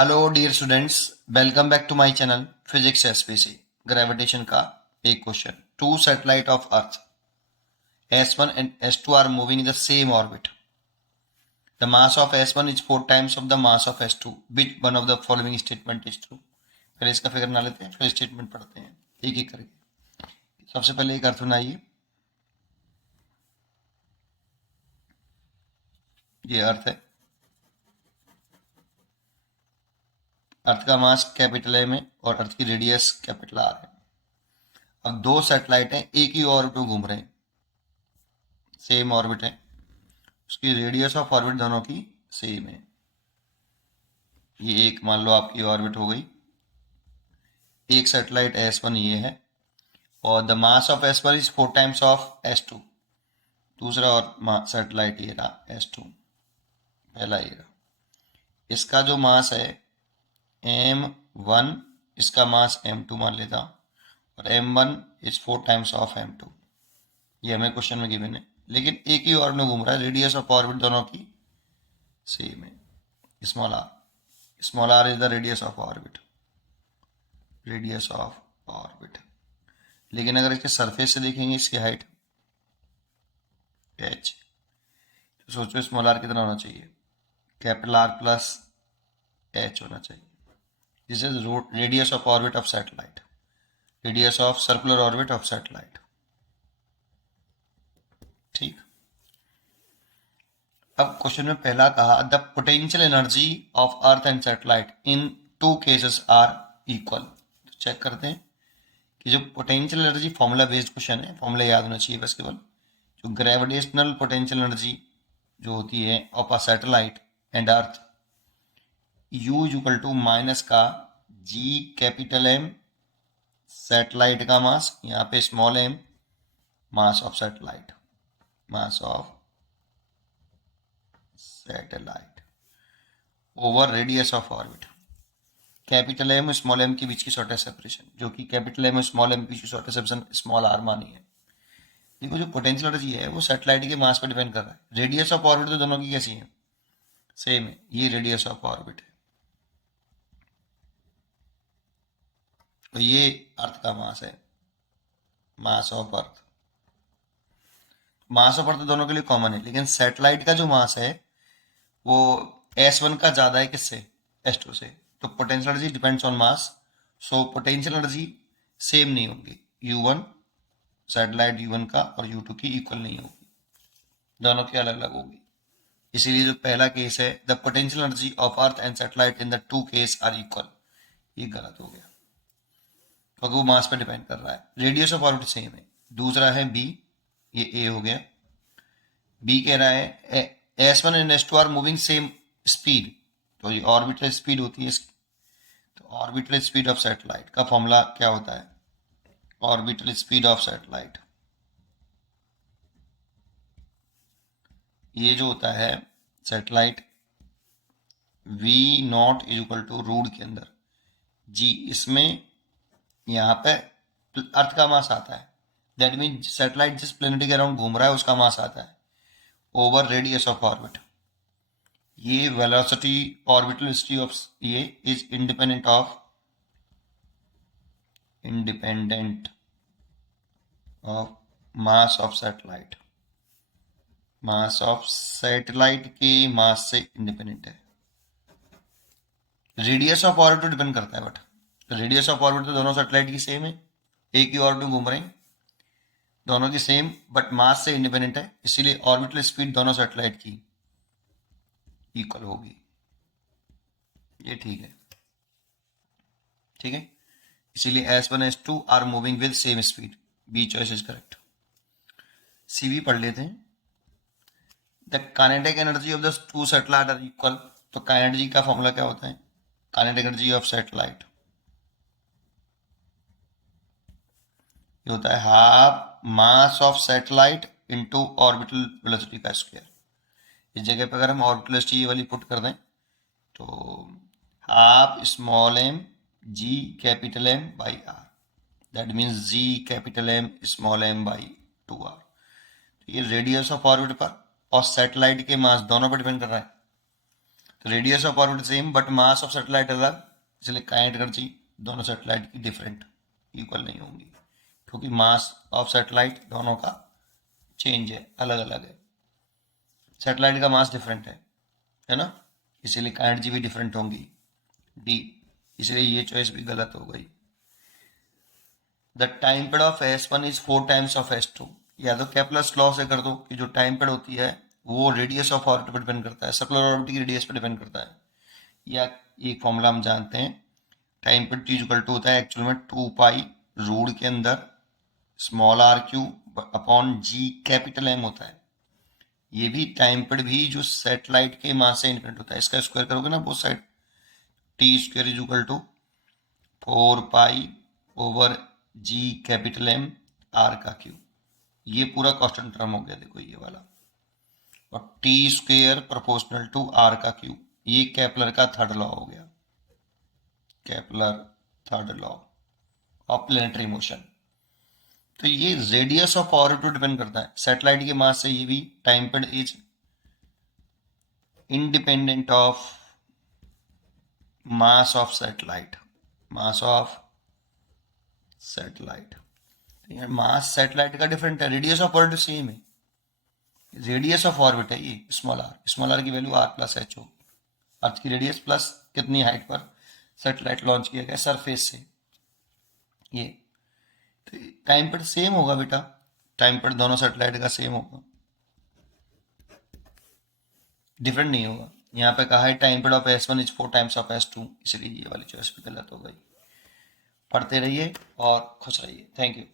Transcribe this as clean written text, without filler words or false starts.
Hello dear students, welcome back to my channel physics SPC. Gravitation का एक question. Two satellite of earth S1 and S2 are moving in the same orbit. The mass of S1 is 4 times of the mass of S2. Which one of the following statement is true? पहले इसका figure बना लेते हैं, फिर statement पढ़ते हैं एक एक करके। सबसे पहले एक अर्थ बनाइए। ये अर्थ है। अर्थ का मास कैपिटल एम है और अर्थ की रेडियस कैपिटल आर है। अब दो सैटेलाइट हैं, एक ही ऑर्बिट में घूम रहे हैं, सेम ऑर्बिट है, उसकी रेडियस ऑफ ऑर्बिट दोनों की सेम है। ये एक मान लो आपकी ऑर्बिट हो गई। एक सैटेलाइट S1 ये है और the mass of S1 is 4 times of S2। दूसरा और सैटेलाइट ये रहा S2, पहला ये रहा। इसका जो मास है M1, इसका मास M2 मान लेता और M1 is 4 times of M2। ये हमें क्वेश्चन में गिवन है, लेकिन एक ही ऑर्बिट में घूम रहा है, रेडियस ऑफ ऑर्बिट दोनों की सेम है। Small r is the radius of orbit, radius of orbit. लेकिन अगर इसके सरफेस से देखेंगे, इसकी हाइट h, तो सोचो स्मॉल आर कितना होना चाहिए, कैपिटल आर प्लस h होना चाहिए। This is radius of orbit of satellite, radius of circular orbit of satellite. ठीक। अब क्वेश्चन में पहला कहा the potential energy of earth and satellite in two cases are equal. तो चेक करते हैं कि जो potential energy, formula based question है, फॉर्मूला याद होना चाहिए बस केवल। जो ग्रेविटेशनल पोटेंशियल एनर्जी जो होती है of a satellite and earth, U equal to minus का G कैपिटल M, सैटेलाइट का मास, यहाँ पे small m, mass of satellite, mass of satellite over radius of orbit. Capital M small M के बीच की शॉर्टेस्ट सेपरेशन, जो कि capital M small M के बीच की शॉर्टेस्ट सेपरेशन स्मॉल आर मानी है। देखो जो पोटेंशियल एनर्जी है वो सैटेलाइट के मास पर डिपेंड कर रहा है। रेडियस ऑफ ऑर्बिट तो दोनों की कैसी है, सेम है। ये रेडियस ऑफ ऑर्बिट है और ये अर्थ का मास है, mass of earth. Mass of earth दोनों के लिए कॉमन है, लेकिन सैटेलाइट का जो मास है वो S1 का ज्यादा है किससे, S2 से। तो potential energy depends on mass, so potential energy same नहीं होंगी। U1 सैटेलाइट U1 का और U2 की इक्वल नहीं होगी, दोनों की अलग अलग होगी। इसीलिए जो पहला केस है the potential energy of earth and satellite in the two case are equal, ये गलत हो गया क्योंकि वो मास पर डिपेंड कर रहा है। रेडियस ऑफ ऑर्बिट सेम है। दूसरा है बी, ये ए हो गया। बी कह रहा है S1 and S2 are moving same speed, तो ये ऑर्बिटल स्पीड होती है इसकी। तो ऑर्बिटल स्पीड ऑफ सैटेलाइट का फॉर्मूला क्या होता है, ऑर्बिटल स्पीड ऑफ सैटेलाइट, ये जो होता है satellite V naught is equal to root के अंदर G, इसमें यहाँ पे अर्थ का मास आता है, दैट मीन सैटेलाइट जिस प्लेनेट के अराउंड घूम रहा है उसका मास आता है ओवर रेडियस ऑफ ऑर्बिट। ये वेलोसिटी, ऑर्बिटल वेलोसिटी ऑफ ये is independent of mass of satellite, mass of satellite के मास से इंडिपेंडेंट है। रेडियस ऑफ ऑर्बिट तो डिपेंड करता है, बट रेडियस ऑफ ऑर्बिट तो दोनों सैटेलाइट की सेम है, एक ही ऑर्बिट में घूम रहे हैं, दोनों की सेम, बट मास से इंडिपेंडेंट है। इसीलिए ऑर्बिटल स्पीड दोनों सैटेलाइट की इक्वल होगी। ये ठीक है, ठीक है। इसीलिए S1 S2 are moving with same speed, B choice is correct. C भी पढ़ लेते हैं। The kinetic energy of the two satellite are equal. तो काइनेटिक का फॉर्मूला क्या होता है, काइनेटिक एनर्जी ऑफ सैटेलाइट ये होता है half mass of satellite into orbital velocity का स्क्वायर। इस जगह पे अगर हम ऑर्बिटल वेलोसिटी ये वाली पुट कर दें तो half small m G capital M by R, that means G capital M small m by 2R। तो ये रेडियस ऑफ ऑर्बिट पर और सैटेलाइट के मास दोनों पर डिपेंड कर रहा है। तो radius of orbit same but mass of satellite अलग, इसलिए काइनेटिक एनर्जी दोनों सैटेलाइट की डिफरेंट, इक्वल नहीं होंगी, क्योंकि मास ऑफ सैटेलाइट दोनों का चेंज है, अलग अलग है। सैटेलाइट का मास डिफरेंट है ना, इसीलिए एनर्जी भी डिफरेंट होंगी, डी, इसलिए ये चॉइस भी गलत हो गई। The time period of S1 is 4 times of S2, या तो केप्लर्स लॉ से कर दो कि जो टाइम पीरियड होती है वो रेडियस ऑफ ऑर्बिट पर डिपेंड करता है, सर्कुलर ऑर्बिट की रेडियस पर डिपेंड करता है, या एक फॉर्मूला हम जानते हैं, time period T equal to होता है एक्चुअल में 2 पाई रूट के अंदर small r cube upon G capital M होता है। ये भी टाइम पीरियड भी जो सैटेलाइट के मास से इंडिपेंडेंट होता है, इसका स्क्वायर करोगे ना both side, T square is equal to 4 pi over G capital M r का क्यूब, ये पूरा कांस्टेंट टर्म हो गया, देखो ये वाला, और T square proportional to r का क्यूब, ये केपलर का थर्ड लॉ हो गया, Kepler third law of planetary motion. तो ये रेडियस ऑफ ऑर्बिट पर डिपेंड करता है, सैटेलाइट के मास से ये भी time period is independent of mass of satellite, mass of satellite, mass satellite का डिफरेंट है, रेडियस ऑफ ऑर्बिट सेम है, रेडियस ऑफ ऑर्बिट है ये स्मॉल आर की वैल्यू r प्लस एच हो, अर्थ की रेडियस प्लस कितनी हाइट पर सैटेलाइट लॉन्च किया गया सरफेस से, ये तो टाइम पीरियड सेम होगा बेटा, टाइम पीरियड दोनों सैटेलाइट का सेम होगा, डिफरेंट नहीं होगा। यहाँ पे कहा है time period of S1 is 4 times of S2, इसलिए ये वाली चॉइस भी गलत हो गई। पढ़ते रहिए और खुश रहिए, थैंक यू।